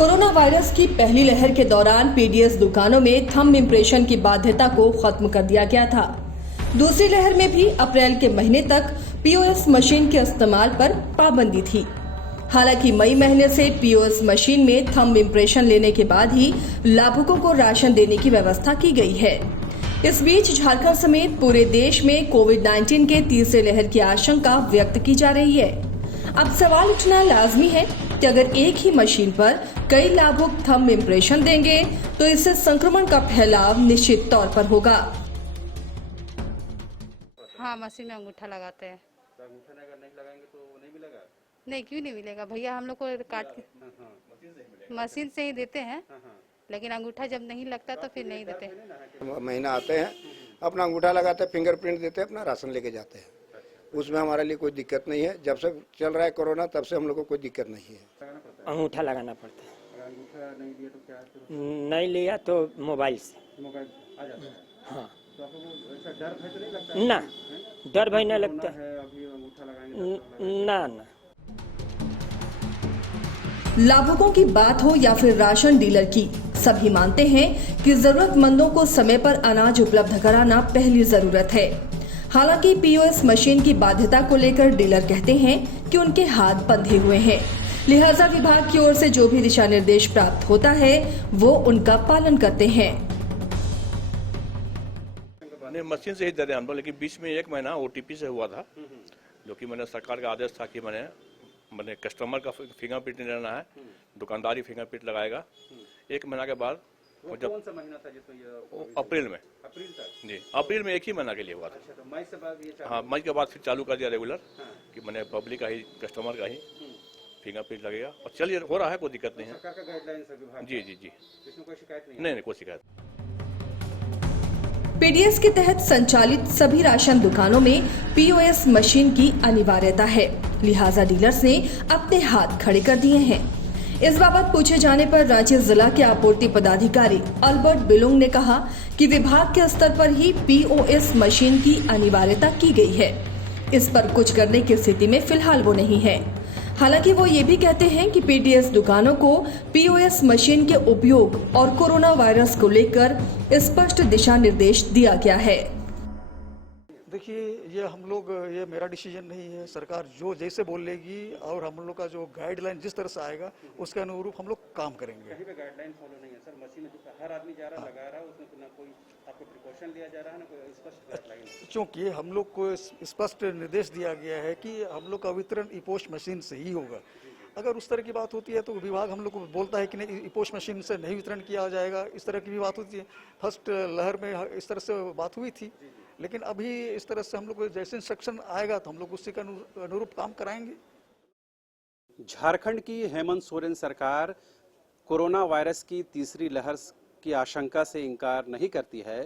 Corona virus की पहली लहर के दौरान पीडीएस दुकानों में थंब इम्प्रेशन की बाध्यता को खत्म कर दिया गया था। दूसरी लहर में भी अप्रैल के महीने तक पीओएस मशीन के इस्तेमाल पर पाबंदी थी। हालांकि मई महीने से पीओएस मशीन में थंब इम्प्रेशन लेने के बाद ही लाभुकों को राशन देने की व्यवस्था की गई है। इस बीच झारखंड समेत पूरे देश में कोविड-19 के तीसरे लहर की आशंका व्यक्त की जा रही है। अब सवाल उठना लाजमी है कि अगर एक ही मशीन पर कई लाभुक थंब इम्प्रेशन देंगे तो इससे संक्रमण का फैलाव निश्चित तौर पर होगा। हाँ, मशीन में अंगूठा लगाते हैं। तो अंगूठा अगर नहीं लगाएंगे तो नहीं मिलेगा? नहीं, क्यों नहीं मिलेगा भैया, हम लोग को काट के मशीन से ही देते हैं। लेकिन अंगूठा जब नहीं लगता तो फिर नहीं देते। महीना आते हैं, अपना अंगूठा लगाते हैं, फिंगरप्रिंट देते हैं, अपना राशन लेके जाते हैं। उसमें हमारे लिए कोई दिक्कत नहीं है। जब से चल रहा है कोरोना तब से हम लोग को कोई दिक्कत नहीं है। अंगूठा लगाना पड़ता है। अंगूठा नहीं लिया तो क्या? नहीं लिया तो मोबाइल से। मोबाइल आ जाता है? हाँ। तो आपको ऐसा डर भय तो नहीं लगता है? ना, डर भय नहीं लगता है। अभी अंगूठा लगाएंगे ना ना। लाभुकों की बात हो या फिर राशन डीलर की, सभी मानते हैं कि जरूरतमंदों को समय पर अनाज उपलब्ध कराना पहली जरूरत है। हालांकि पीओएस मशीन की बाध्यता को लेकर डीलर कहते हैं कि उनके हाथ बंधे हुए हैं, लिहाजा विभाग की ओर से जो भी दिशा निर्देश प्राप्त होता है वो उनका पालन करते हैं। नहीं, मशीन से ही दे रहे हैं हम लोग, लेकिन बीच में 1 महीना ओटीपी से हुआ था, जो कि मैंने सरकार का आदेश था कि मैंने कस्टमर का फिंगरप्रिंट नहीं लेना है, दुकानदारी फिंगरप्रिंट लगाएगा। 1 महीना के बाद कौन सा महीना था जिसमें ये? अप्रैल में। अप्रैल तक? जी, अप्रैल में 1 ही महीना के लिए हुआ था। अच्छा, तो मई से बाद ये हाँ, मई के बाद फिर चालू कर दिया रेगुलर कि मैंने पब्लिक का ही, कस्टमर का ही फिंगरप्रिंट लगेगा और चलिए हो रहा है, कोई दिक्कत नहीं है। सरकार का गाइडलाइन है विभाग? जी जी जी। इसमें कोई शिकायत नहीं? नहीं, कोई शिकायत। पीडीएस के तहत संचालित सभी राशन दुकानों में पीओएस मशीन की अनिवार्यता है, लिहाजा डीलर्स ने अपने हाथ खड़े कर दिए हैं। इस बाबत पूछे जाने पर रांची जिला के आपूर्ति पदाधिकारी अल्बर्ट बिलोंग ने कहा कि विभाग के स्तर पर ही पीओएस मशीन की अनिवार्यता की गई है। इस पर कुछ करने की स्थिति में फिलहाल वो नहीं है। हालांकि वो ये भी कहते हैं कि पीडीएस दुकानों को पीओएस मशीन के उपयोग और कोरोना वायरस को लेकर स्पष्ट दिशा निर्देश दिया गया है। देखिए, ये मेरा डिसीजन नहीं है। सरकार जो जैसे बोलेगी और हम लोग का जो गाइडलाइन जिस तरह से आएगा उसके अनुरूप हम लोग काम करेंगे। कहीं पे गाइडलाइन फॉलो नहीं है सर। मशीन में हर आदमी जा रहा लगा रहा है, उसमें ना कोई आपको प्रिकॉशन लिया जा रहा है, ना कोई स्पष्ट गाइडलाइन है। क्योंकि हम लोग को स्पष्ट निर्देश दिया गया है कि हम लोग का वितरण इपोश मशीन से ही होगा। अगर उस तरह की बात होती है तो विभाग हम लोग को बोलता है कि नहीं, इपोश मशीन से नहीं वितरण किया जाएगा। इस तरह की भी बात होती है। फर्स्ट लहर में इस तरह से बात हुई थी, लेकिन अभी इस तरह से हम लोग को जैसे इंस्ट्रक्शन आएगा तो हम लोग उसी के अनुरूप काम कराएंगे। झारखंड की हेमंत सोरेन सरकार कोरोना वायरस की तीसरी लहर की आशंका से इनकार नहीं करती है।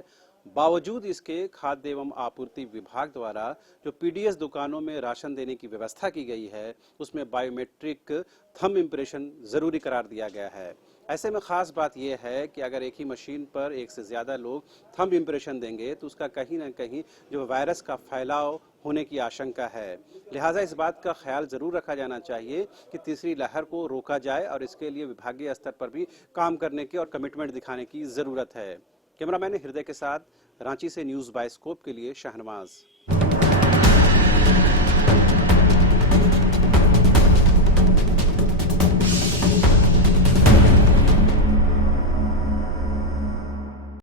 बावजूद इसके खाद्य एवं आपूर्ति विभाग द्वारा जो पीडीएस दुकानों में राशन देने की व्यवस्था की गई है, उसमें बायोमेट्रिक थंब इम्प्रेशन जरूरी करार दिया गया है। ऐसे में खास बात यह है कि अगर एक ही मशीन पर एक से ज्यादा लोग थंब इम्प्रेशन देंगे तो उसका कहीं ना कहीं जो वायरस का फैलाव होने की आशंका है। लिहाजा इस बात का ख्याल जरूर रखा जाना चाहिए कि तीसरी लहर को रोका जाए और इसके लिए विभागीय स्तर पर भी काम करने की और कमिटमेंट दिखाने की जरूरत है। कैमरामैन हृदय के साथ रांची से न्यूज़ बाय स्कोप के लिए शाहनवाज।